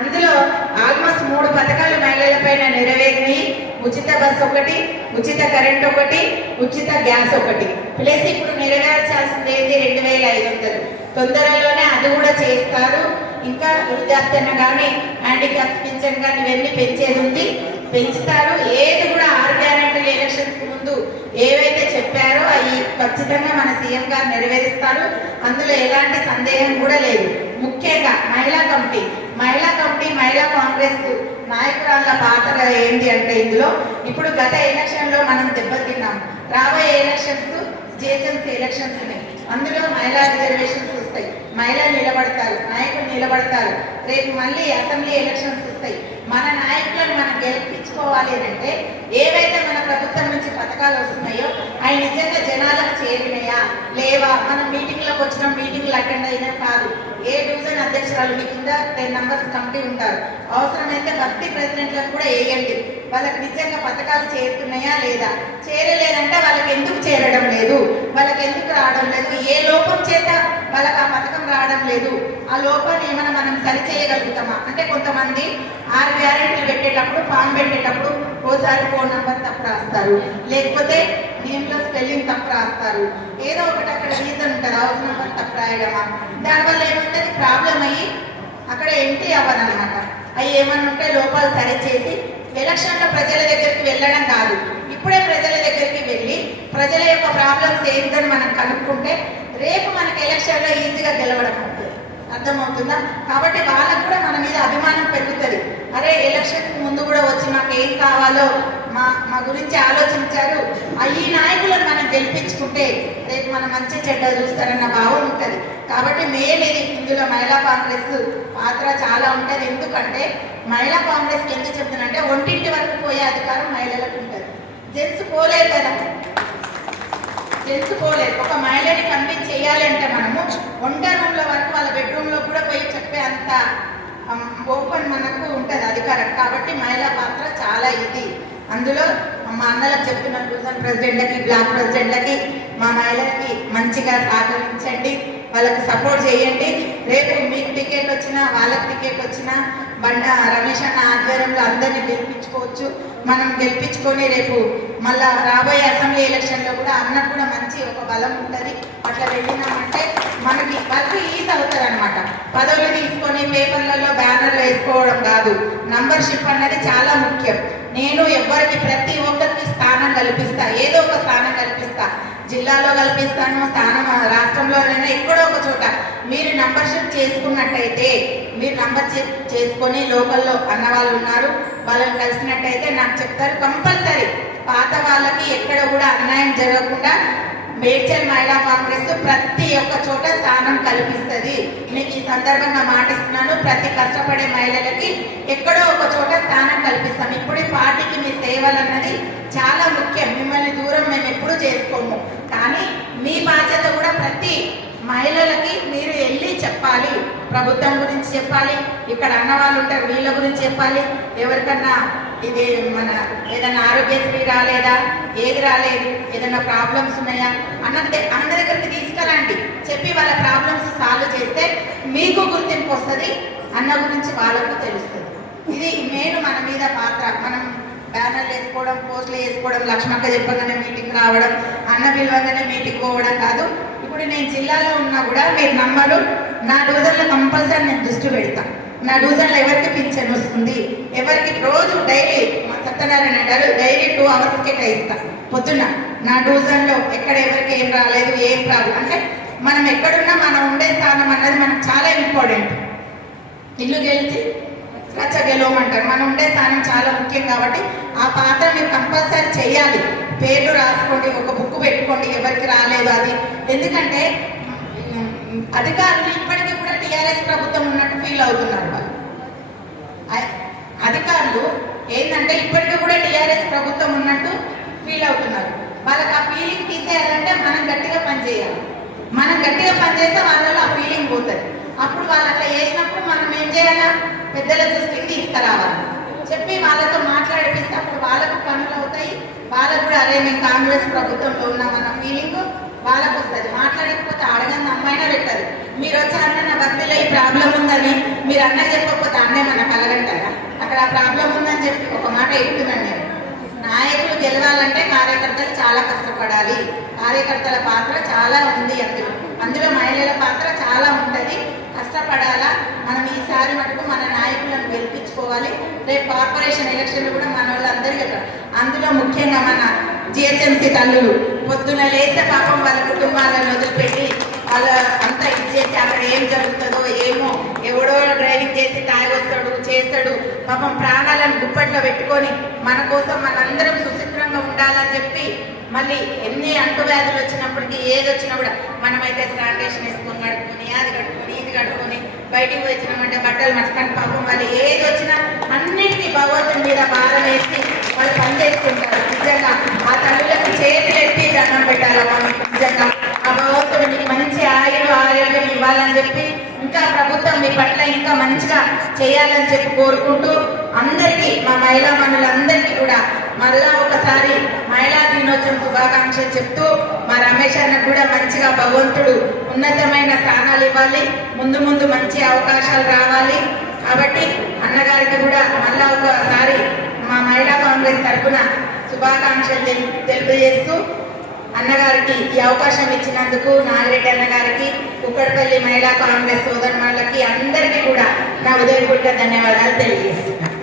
అందులో ఆల్మోస్ట్ 3 పథకాలు మహిళలపైన నెరవేరినాయి. ఉచిత బస్ ఒకటి, ఉచిత కరెంట్ ఒకటి, ఉచిత గ్యాస్ ఒకటి. ప్లస్ ఇప్పుడు నెరవేర్చాల్సింది ఏంటి 2500. తొందరలోనే అది కూడా చేస్తారు. ఇంకా వృద్ధాప్యన కానీ హ్యాండిక్యాప్ పింఛన్ కానీ ఇవన్నీ పెంచేది ఉంది, పెంచుతారు. ఏది కూడా 6 గ్యారెంటీల ఎలక్షన్స్ ముందు ఏవైతే చెప్పారో అవి ఖచ్చితంగా మన సీఎం గారు నెరవేరుస్తారు. అందులో ఎలాంటి సందేహం కూడా లేదు. ముఖ్యంగా మహిళా కమిటీ మహిళా కాంగ్రెస్ నాయకురాళ్ళ పాత్ర ఏంటి అంటే ఇందులో ఇప్పుడు గత ఎలక్షన్లో మనం దెబ్బతిన్నాం. రాబోయే ఎలక్షన్స్ జిహెచ్ఎంసీ ఎలక్షన్స్ ఉన్నాయి. అందులో మహిళా రిజర్వేషన్స్ వస్తాయి, మహిళలు నిలబడతారు, నాయకులు నిలబడతారు. రేపు మళ్ళీ అసెంబ్లీ ఎలక్షన్స్ వస్తాయి. మన నాయకులను మనం గెలిపించుకోవాలి అంటే ఏవైతే మన ప్రభుత్వం నుంచి పథకాలు వస్తున్నాయో అవి నిజంగా జనాలకు చేరినాయా లేవా, మనం మీటింగ్లకు వచ్చిన మీటింగ్లు అటెండ్ అయినా కాదు. ఏ డివిజన్ అధ్యక్షురాలు మీ కింద 10 మెంబర్స్ కమిటీ ఉంటారు. అవసరమైతే బస్తీ ప్రెసిడెంట్లకు కూడా వేయండి. వాళ్ళకి నిజంగా పథకాలు చేరుతున్నాయా లేదా, చేరలేదంటే వాళ్ళకి ఎందుకు చేరడం లేదు, వాళ్ళకి ఎందుకు రావడం లేదు, ఏ లోపం చేత వాళ్ళకి ఆ పథకం రావడం లేదు, ఆ లోపాన్ని ఏమైనా మనం సరిచేయగలుగుతామా అంటే కొంతమంది 6 గ్యారెంటీలు పెట్టేటప్పుడు ఫామ్ పెట్టేటప్పుడు ఓసారి ఫోన్ నంబర్ తప్పు రాస్తారు, లేకపోతే నేమ్లో స్పెల్లింగ్ తప్పు రాస్తారు, ఏదో ఒకటి అక్కడ రీజన్ ఉంటుంది, హౌస్ నెంబర్ తప్పు రాయడమా, దానివల్ల ఏమంటుంది ప్రాబ్లం అయ్యి అక్కడ ఎంట్రీ అవ్వదన్నమాట. అవి ఏమన్నా ఉంటే లోపాలు సరిచేసి ఎలక్షన్లో ప్రజల దగ్గరికి వెళ్ళడం కాదు, ఇప్పుడే ప్రజల దగ్గరికి వెళ్ళి ప్రజల యొక్క ప్రాబ్లమ్స్ ఏంటని మనం కనుక్కుంటే రేపు మనకి ఎలక్షన్లో ఈజీగా గెలవడం అవుతుంది. అర్థమవుతుందా? కాబట్టి వాళ్ళకు కూడా మన మీద అభిమానం పెరుగుతుంది. అరే ఎలక్షన్ ముందు కూడా వచ్చి మాకు ఏం కావాలో మా గురించి ఆలోచించారు, ఈ నాయకులను మనం గెలిపించుకుంటే రేపు మనం మంచి చెడ్డ చూస్తారన్న భావం ఉంటుంది. కాబట్టి మెయిన్ ఇది ఇందులో మహిళా కాంగ్రెస్ పాత్ర చాలా ఉంటుంది. ఎందుకంటే మహిళా కాంగ్రెస్కి ఎందుకు చెప్తున్నానంటే ఒంటింటి వరకు పోయే అధికారం మహిళలకు ఉంటుంది. జెంట్స్ పోలేదు కదా, జెంట్స్ పోలేదు. ఒక మహిళని కన్విన్స్ చేయాలంటే మనము వంట రూమ్ల వరకు వాళ్ళ బెడ్రూమ్లో కూడా పోయి చెప్పే అంత ఓపెన్ మనకు ఉంటుంది అధికారం. కాబట్టి మహిళా పాత్ర చాలా ఇది. అందులో మా అన్నలకు చెప్తున్న డివిజన్ ప్రెసిడెంట్లకి, బ్లాక్ ప్రెసిడెంట్లకి, మా మహిళలకి మంచిగా సహకరించండి, వాళ్ళకి సపోర్ట్ చేయండి. రేపు మీకు టికెట్ వచ్చినా వాళ్ళకి టికెట్ వచ్చినా బండ రమేష్ అన్న ఆధ్వర్యంలో అందరినీ గెలిపించుకోవచ్చు. మనం గెలిపించుకొని రేపు మళ్ళా రాబోయే అసెంబ్లీ ఎలక్షన్లో కూడా అన్నకు కూడా మంచి ఒక బలం ఉంటుంది. అట్లా వెళ్ళినామంటే మనకి వర్క్ ఈజీ అవుతుంది అనమాట. పదవులు తీసుకొని పేపర్లలో బ్యానర్లు వేసుకోవడం కాదు, నంబర్షిప్ అన్నది చాలా ముఖ్యం. నేను ఎవరికి ప్రతి ఒక్కరికి స్థానం కల్పిస్తా, ఏదో ఒక స్థానం కల్పిస్తా, జిల్లాలో కల్పిస్తాను, స్థానం రాష్ట్రంలోనైనా ఎక్కడో ఒక చోట మీరు నంబర్షిప్ చేసుకున్నట్టయితే, మీరు నంబర్ చేసుకొని లోకల్లో అన్న వాళ్ళు ఉన్నారు వాళ్ళని కలిసినట్టయితే నాకు చెప్తారు. కంపల్సరీ పాత వాళ్ళకి ఎక్కడ కూడా అన్యాయం జరగకుండా మేడ్చల్ మహిళా కాంగ్రెస్ ప్రతి ఒక్క చోట స్థానం కల్పిస్తుంది. మీకు ఈ సందర్భంగా మాటిస్తున్నాను, ప్రతి కష్టపడే మహిళలకి ఎక్కడో ఒక చోట స్థానం కల్పిస్తాం. ఇప్పుడు ఈ పార్టీకి మీ సేవలు అన్నది చాలా ముఖ్యం. మిమ్మల్ని దూరం మేము ఎప్పుడూ చేసుకోము, కానీ మీ బాధ్యత కూడా ప్రతి మహిళలకి మీరు వెళ్ళి చెప్పాలి, ప్రభుత్వం గురించి చెప్పాలి, ఇక్కడ అన్న వాళ్ళు ఉంటారు వీళ్ళ గురించి చెప్పాలి. ఎవరికన్నా ఇది మన ఏదైనా ఆరోగ్యశ్రీ రాలేదా, ఏది రాలేదు, ఏదైనా ప్రాబ్లమ్స్ ఉన్నాయా అన్న దగ్గరికి తీసుకురండి. చెప్పి వాళ్ళ ప్రాబ్లమ్స్ సాల్వ్ చేస్తే మీకు గుర్తింపు వస్తుంది, అన్న గురించి వాళ్ళకు తెలుస్తుంది. ఇది నేను మన మీద పాత్ర. మనం బ్యానర్లు వేసుకోవడం, పోస్టులు వేసుకోవడం, లక్ష్మక్క చెప్పగానే మీటింగ్ రావడం, అన్న పిలవగానే మీటింగ్ పోవడం కాదు. ఇప్పుడు నేను జిల్లాలో ఉన్నా కూడా మీరు నమ్మరు, నా డివిజన్లో కంపల్సరీ నేను దృష్టి పెడతా. నా డివిజన్లో ఎవరికి పింఛన్ వస్తుంది, ఎవరికి రోజు డైలీ మా సత్యనారాయణ గారు డైలీ 2 hours కేటాయిస్తా పొద్దున్న. నా డివిజన్లో ఎక్కడ ఎవరికి ఏం రాలేదు, ఏం ప్రాబ్లం అంటే మనం ఎక్కడున్నా మనం ఉండే స్థానం అన్నది మనకు చాలా ఇంపార్టెంట్. ఇల్లు గెలిచి రచ్చ గెలవమంటారు, మనం ఉండే స్థానం చాలా ముఖ్యం. కాబట్టి ఆ పాత్ర మీరు కంపల్సరీ చేయాలి. పేర్లు రాసుకోండి, ఒక బుక్ పెట్టుకోండి ఎవరికి రాలేదు అది. ఎందుకంటే అధికారులు ఇప్పటికీ కూడా టీఆర్ఎస్ ప్రభుత్వం ఉన్నట్టు ఫీల్ అవుతున్నారు. వాళ్ళు అధికారులు ఏంటంటే ఇప్పటికీ కూడా టీఆర్ఎస్ ప్రభుత్వం ఉన్నట్టు ఫీల్ అవుతున్నారు. వాళ్ళకి ఆ ఫీలింగ్ తీసేయాలంటే మనం గట్టిగా పనిచేయాలి. మనం గట్టిగా పనిచేస్తే వాళ్ళలో ఆ ఫీలింగ్ పోతుంది. అప్పుడు వాళ్ళు అట్లా చేసినప్పుడు మనం ఏం చేయాలా, పెద్దల దృష్టికి తీసుకురావాలి, చెప్పి వాళ్ళతో మాట్లాడిపిస్తే అప్పుడు వాళ్ళకు పనులు అవుతాయి. వాళ్ళకు కూడా అరే మేము కాంగ్రెస్ ప్రభుత్వంలో ఉన్నామన్న ఫీలింగ్ వాళ్ళకు వస్తుంది. మాట్లాడకపోతే అడగని అమ్మాయినా పెట్టదు. మీరు వచ్చి అన్న నా బస్తీలో ఈ ప్రాబ్లం ఉందని మీరు అన్న చెప్పకపోతే అన్నే మన అక్కడ ప్రాబ్లం ఉందని చెప్పి ఒక మాట చెప్తున్నాను నేను. నాయకులు గెలవాలంటే కార్యకర్తలు చాలా కష్టపడాలి. కార్యకర్తల పాత్ర చాలా ఉంది అందులో మహిళల పాత్ర చాలా ఉంటుంది. కష్టపడాలా. మనం ఈసారి మటుకు మన నాయకులను గెలిపించుకోవాలి. రేపు కార్పొరేషన్ ఎలక్షన్లు కూడా మన వాళ్ళందరికీ, అందులో ముఖ్యంగా మన జిహెచ్ఎంసీ తల్లులు పొద్దున లేస్తే పాపం వాళ్ళ కుటుంబాలను వదిలిపెట్టి వాళ్ళ అంతా ఇచ్చేసి అక్కడ ఏం జరుగుతుందో ఏమో, ఎవడో డ్రైవింగ్ చేసి తాగొస్తాడు చేస్తాడు, పాపం ప్రాణాలను గుప్పట్లో పెట్టుకొని మన కోసం మనందరం సుచిత్రంగా ఉండాలని చెప్పి, మళ్ళీ ఎన్ని అంటువ్యాధులు వచ్చినప్పటికీ ఏది వచ్చినా కూడా మనమైతే శానిటేషన్ వేసుకొని కడుక్కొని అది కట్టుకొని ఇది కట్టుకొని బయటికి వచ్చినామంటే బట్టలు మర్చుకొని పాపం వాళ్ళు ఏది వచ్చినా అన్నింటినీ భగవంతుని మీద భారం వేసి వాళ్ళు పనిచేస్తుంటారు. నిజంగా ఆ తల్లులకు చేతులు ఎత్తి దండం పెట్టాలమ్మా. మీకు నిజంగా ఆ భగవంతుడు మీకు మంచి ఆరోగ్యం ఇవ్వాలని చెప్పి, ఇంకా ప్రభుత్వం మీ పట్ల ఇంకా మంచిగా చేయాలని చెప్పి కోరుకుంటూ, అందరికీ మా మహిళా మనులందరికీ కూడా మళ్ళా ఒకసారి మహిళా దినోత్సవం శుభాకాంక్షలు చెప్తూ, మా రమేష్ అన్నకు కూడా మంచిగా భగవంతుడు ఉన్నతమైన స్థానాలు ఇవ్వాలి, ముందు ముందు మంచి అవకాశాలు రావాలి. కాబట్టి అన్నగారికి కూడా మళ్ళా ఒకసారి మా మహిళా కాంగ్రెస్ తరఫున శుభాకాంక్షలు తెలియజేస్తూ, అన్నగారికి ఈ అవకాశం ఇచ్చినందుకు నాగిరెడ్డి అన్నగారికి, కుక్కడపల్లి మహిళా కాంగ్రెస్ సోదరులకి అందరికీ కూడా నా ఉదయపూర్వక ధన్యవాదాలు తెలియజేస్తున్నాను.